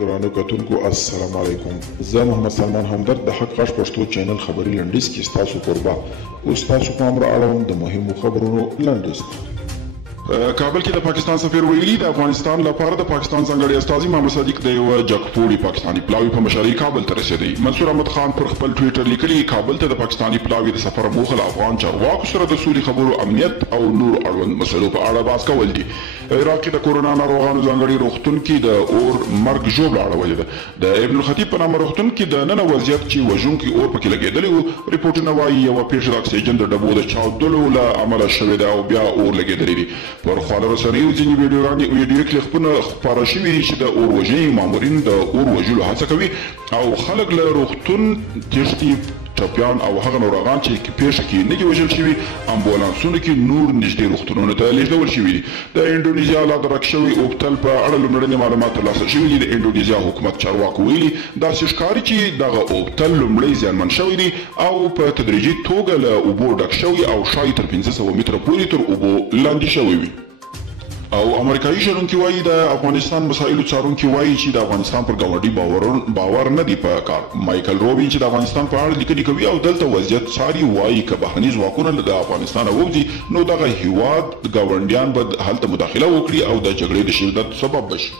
درانه کتونکو السلام علیکم. زه محمد سلمان همدرد د حق غږ پښتو چینل خبري لنډیز کې ستاسو قربا اوس تاسو پام را اړوم د مهمو خبرونو لنډیز. کابل کې د پاکستان سفیر ویلي د افغانستان لپاره د پاکستان ځانګړي استازي محمد صادق د یو جګپوړي پاکستاني پلاوي په مشرۍ کابل ته رسېدی. منصور احمد خان پر خپل ټویټر لیکلي کابل ته د پاکستاني پلاوي د سفر موخه له افغان چارواکو سره د سولې خبرو امنیت او نور اړوند مسلو په اړه بحث کول دي. عراق کې د کورونا ناروغانو ځانګړي روغتون کې د اور مرګ ژوبله اړولې ده. د ابن الخطیب په نامه روغتون کې د ننه وضعیت چې وژونکي اور پکې لګېدلی و. ریپورټونه وایي یوه پېښه د اکسیجن د ډبو د چاودلو له امله شوې ده او بیا اور لګېدلی دي. پر خواله رسنیو ځینې ویډیو کلیپونه خپاره شوي دي چې د اور وژنې مامورین د اور وژلو هڅه کوي او خلک له روغتون تښتي. ټپیان او هغه ناروغان چې پیښه کې نه دي وژل شوي امبولانسونو کې نور نږدې روغتونونو ته لیږدول شوي دي. د انډونیزیا لا درک شوي اوبتل په اړه لومړني معلومات ترلاسه شوي دي. د انډونیزیا حکومت چارواکو ویلي داسې ښکاري چې دغه اوبتل لومړی زیانمن شوی دی او په تدریجي توګه له اوبو ډک شوی او ښایي تر 500 متره پورې تر اوبو لاندې شوی وي. او امریکایي شنونکي وایي د افغانستان مسایلو څارونکي وایي چې د افغانستان پر ګاونډي باور نه دی په کار. مایکل روبین چې د افغانستان په اړه لیکنې کوي او دلته وضعیت څاري وایي که بهرني ځواکونه د افغانستان ووځي نو دغه هیواد ګاونډیان به هلته مداخله وکړي او د جګړې د شدت سبب بشي.